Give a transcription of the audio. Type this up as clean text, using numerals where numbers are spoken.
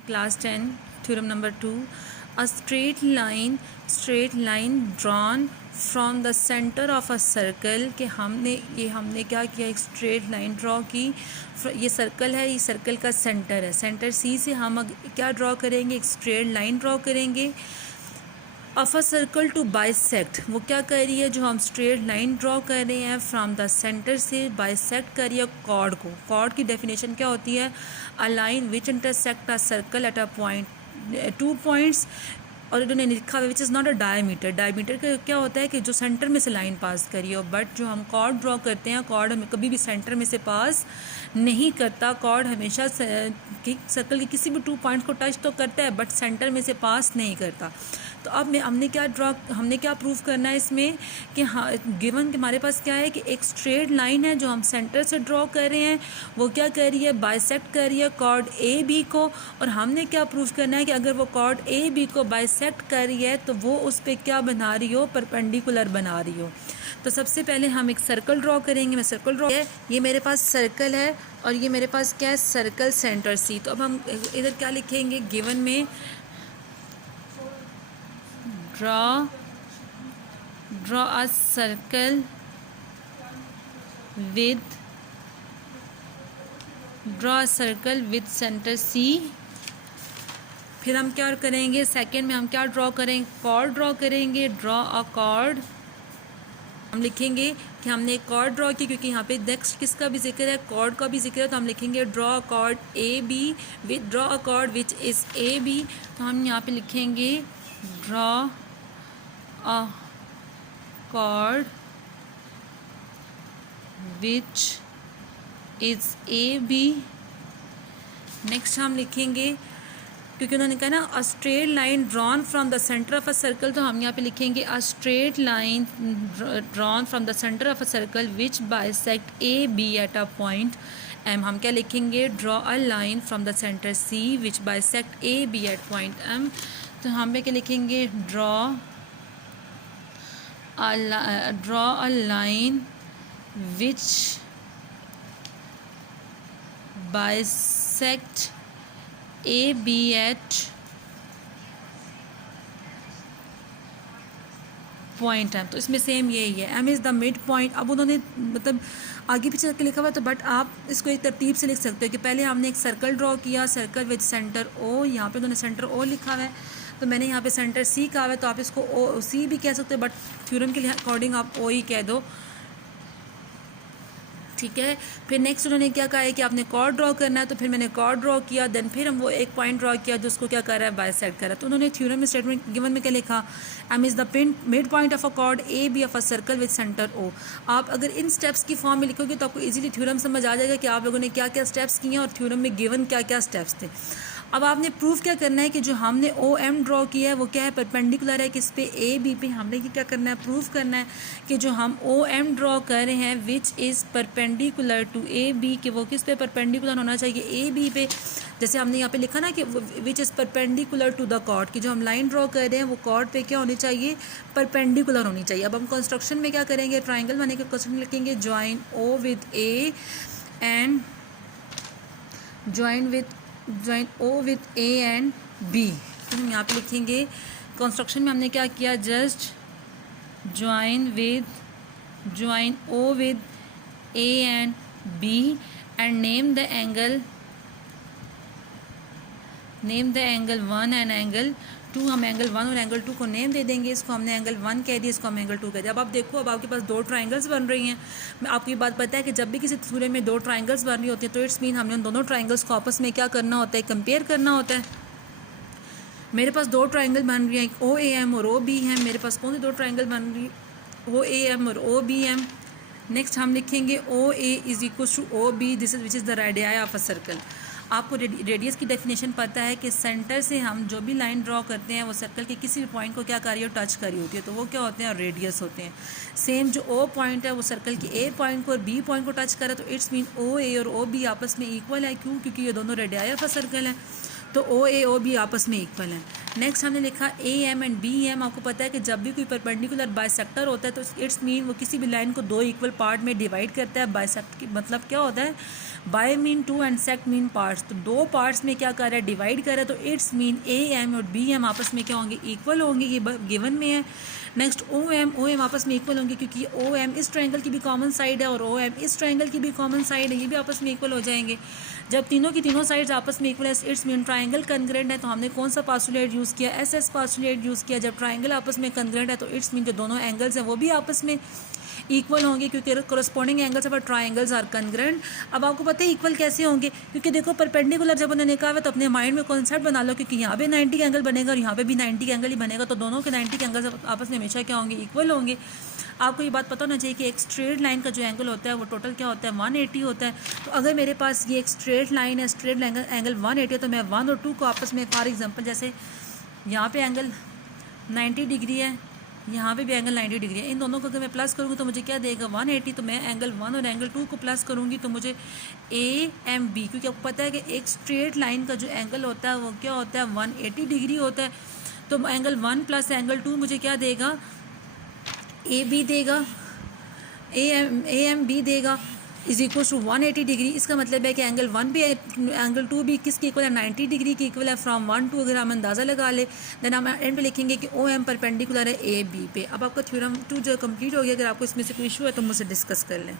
Class 10 theorem number 2, a straight line drawn from the center of a circle कि हमने क्या किया, एक स्ट्रेट लाइन ड्रॉ की. ये सर्कल है, ये सर्कल का सेंटर है. सेंटर सी से हम क्या ड्रॉ करेंगे, एक स्ट्रेट लाइन ड्रॉ करेंगे of a circle to bisect. वो क्या कर रही है, जो हम स्ट्रेट लाइन ड्रॉ कर रहे हैं फ्रॉम द सेंटर से बाइसेक्ट कर रही है कॉर्ड को. कॉर्ड की डेफिनेशन क्या होती है, a line which intersect a circle eight a point 2 points. और इन्होंने लिखा हुआ which is not a diameter. Diameter का क्या होता है कि जो सेंटर में से लाइन पास करी हो, बट जो हम कॉर्ड ड्रॉ करते हैं, कॉर्ड हमें कभी भी सेंटर में से पास नहीं करता. कॉर्ड हमेशा सर्कल के किसी भी 2 पॉइंट्स को टच तो करता है बट सेंटर में से पास नहीं करता. तो अब हमने क्या प्रूव करना है इसमें कि हाँ, गिवन हमारे पास क्या है कि एक स्ट्रेट लाइन है जो हम सेंटर से ड्रॉ कर रहे हैं, वो क्या कर रही है, बाइसेक्ट कर रही है कॉर्ड ए बी को. और हमने क्या प्रूव करना है कि अगर वो कॉर्ड ए बी को बाइसेक्ट कर रही है तो वो उस पर क्या बना रही हो, परपेंडिकुलर बना रही हो. तो सबसे पहले हम एक सर्कल ड्रॉ करेंगे. मैं सर्कल ड्रॉ, ये मेरे पास सर्कल है और ये मेरे पास क्या है, सर्कल सेंटर सी. तो अब हम इधर क्या लिखेंगे, गिवन में draw a circle with center C. फिर हम क्या करेंगे, सेकेंड में हम क्या ड्रॉ करेंगे, कॉर्ड ड्रॉ करेंगे. ड्रॉ अ कॉर्ड, हम लिखेंगे कि हमने एक कॉर्ड ड्रॉ की, क्योंकि यहाँ पे नेक्स्ट किसका भी जिक्र है, कॉर्ड का भी जिक्र है. तो हम लिखेंगे draw a chord A B with draw a chord which is A B. तो हम यहाँ पे लिखेंगे ड्रॉ a chord which is AB. Next हम लिखेंगे, क्योंकि उन्होंने कहा ना a straight line drawn from the centre of a circle, तो हम यहाँ पे लिखेंगे a straight line drawn from the centre of a circle which bisect A B at a point M. हम क्या लिखेंगे, draw a line from the centre C which bisect A B at point M. तो हम पे क्या लिखेंगे, ड्रॉ a line which bisect AB at point है. तो इसमें सेम यही है, M is the mid point. अब उन्होंने मतलब आगे पीछे करके लिखा हुआ है, तो बट आप इसको एक तरतीब से लिख सकते हो कि पहले हमने एक सर्कल ड्रॉ किया, सर्कल विद सेंटर O. यहाँ पे उन्होंने सेंटर O लिखा हुआ है, तो मैंने यहाँ पे सेंटर C कहा हुआ है, तो आप इसको O C भी कह सकते हो, बट थ्योरम के अकॉर्डिंग आप O ही कह दो, ठीक है. फिर नेक्स्ट उन्होंने क्या कहा है कि आपने कॉर्ड ड्रॉ करना है, तो फिर मैंने कॉर्ड ड्रॉ किया. देन फिर हम वो एक पॉइंट ड्रॉ किया जो उसको क्या कर रहा है, बाइसेक्ट कर रहा है. तो उन्होंने थ्योरम में स्टेटमेंट गिवन में क्या लिखा, M is the mid point of a chord A B of a circle with centre O. आप अगर इन स्टेप्स की फॉर्म में लिखोगे तो आपको इजीली थ्योरम समझ आ जाएगा कि आप लोगों ने क्या क्या स्टेप्स किए हैं और थ्योरम में गिवन क्या क्या स्टेप्स थे. अब आपने प्रूफ क्या करना है कि जो हमने ओ एम ड्रॉ किया है वो क्या है, परपेंडिकुलर है किस पे, ए बी पे. हमने क्या करना है, प्रूफ करना है कि जो हम ओ एम ड्रॉ कर रहे हैं which is perpendicular to A B, कि वो किस पे परपेंडिकुलर होना चाहिए, ए बी पे. जैसे हमने यहाँ पे लिखा ना कि which is perpendicular to the chord, कि जो हम लाइन ड्रॉ कर रहे हैं वो कॉर्ड पे क्या होनी चाहिए, परपेंडिकुलर होनी चाहिए. अब हम कंस्ट्रक्शन में क्या करेंगे, ट्राइंगल बनाने का क्वेश्चन लिखेंगे, join O with A and join O with A and B. तो हम यहाँ पे लिखेंगे कंस्ट्रक्शन में हमने क्या किया, just join O with A and B and name the angle 1 and angle 2. हम एंगल 1 और एंगल 2 को नेम दे देंगे. इसको हमने एंगल 1 कह दिया, इसको हम एंगल 2 कह दिया. अब आप देखो, अब आपके पास 2 ट्राइंगल्स बन रही हैं. मैं आपको ये बात पता है कि जब भी किसी सूरत में 2 ट्राइंगल्स बन रही होती हैं तो इट्स मीन हमने उन दोनों ट्राइंगल्स को आपस में क्या करना होता है, कंपेयर करना होता है. मेरे पास 2 ट्राइंगल बन रही हैं, एक ओ ए एम और ओ बी है. मेरे पास कौन सी 2 ट्राइंगल बन रही है, ओ ए एम और ओ बी एम. नेक्स्ट हम लिखेंगे O A is equal to O B, this is which is the radii of a circle. आपको रेडियस की डेफिनेशन पता है कि सेंटर से हम जो भी लाइन ड्रॉ करते हैं वो सर्कल के किसी भी पॉइंट को क्या कर रही हो, टच करी होती है, तो वो क्या होते हैं, रेडियस होते हैं. सेम जो ओ पॉइंट है वो सर्कल के ए पॉइंट को और बी पॉइंट को टच करे, तो इट्स मीन ओ ए और ओ बी आपस में इक्वल है. क्यों, क्योंकि ये दोनों रेडियाई ऑफ अ सर्कल है, तो ओ ए ओ बी आपस में इक्वल है. नेक्स्ट हमने लिखा A M and B M. आपको पता है कि जब भी कोई परपेंडिकुलर बाइसेक्टर होता है तो इट्स मीन वो किसी भी लाइन को दो इक्वल पार्ट में डिवाइड करता है। बाइसेक्ट की मतलब क्या होता है, bi mean two and sect mean parts, तो दो पार्ट्स में क्या कर रहा है, डिवाइड कर रहा है। तो इट्स मीन ए एम और बी एम आपस में क्या होंगे, इक्वल होंगे, ये गिवन में है। नेक्स्ट ओ एम आपस में इक्वल होंगे क्योंकि ओ एम इस ट्रायंगल की भी कॉमन साइड है और ओ एम इस ट्रायंगल की भी कॉमन साइड है, ये भी आपस में इक्वल हो जाएंगे। जब तीनों की तीनों साइड्स आपस में इक्वल है इट्स मीन ट्रायंगल कंग्रेंट है। तो हमने कौन सा पास्टुलेट यूज़ किया, एस पास्टुलेट यूज़ किया। जब ट्रायंगल आपस में कंग्रेंट है तो इट्स मीन जो दोनों एंगल्स हैं वो भी आपस में इक्वल होंगे क्योंकि corresponding angles of triangles are congruent. अब आपको पता है इक्वल कैसे होंगे, क्योंकि देखो परपेंडिकुलर जब उन्होंने कहा है तो अपने माइंड में कॉन्सेप्ट बना लो, क्योंकि यहाँ पे 90 का एंगल बनेगा और यहाँ पे भी 90 का एंगल ही बनेगा, तो दोनों के 90 के एंगल्स आपस में हमेशा क्या होंगे, इक्वल होंगे। आपको ये बात पता होना चाहिए कि एक स्ट्रेट लाइन का जो एंगल होता है वो टोटल क्या होता है, 180 होता है। तो अगर मेरे पास ये एक स्ट्रेट लाइन है, स्ट्रेट एंगल 180 है, तो मैं 1 और 2 को आपस में, फॉर एग्जांपल जैसे यहाँ पे एंगल 90 डिग्री है, यहाँ पे भी एंगल 90 डिग्री है, इन दोनों को अगर मैं प्लस करूँगी तो मुझे क्या देगा 180। तो मैं एंगल 1 और एंगल 2 को प्लस करूँगी तो मुझे ए एम बी, क्योंकि आपको पता है कि एक स्ट्रेट लाइन का जो एंगल होता है वो क्या होता है, 180 डिग्री होता है। तो एंगल 1 प्लस एंगल 2 मुझे क्या देगा, ए बी देगा, ए एम बी देगा इज इक्वल टू 180 डिग्री। इसका मतलब है कि एंगल 1 भी एंगल 2 भी किसकी इक्वल है, 90 डिग्री की इक्वल है। फ्रॉम 1 टू अगर हम अंदाज़ा लगा ले देन हम एंड पे लिखेंगे कि ओ एम परपेंडिकुलर है ए बी पे। अब आपका थ्योरम 2 जो कंप्लीट हो गया, अगर आपको इसमें से कोई इशू है तो मुझसे डिस्कस कर लें।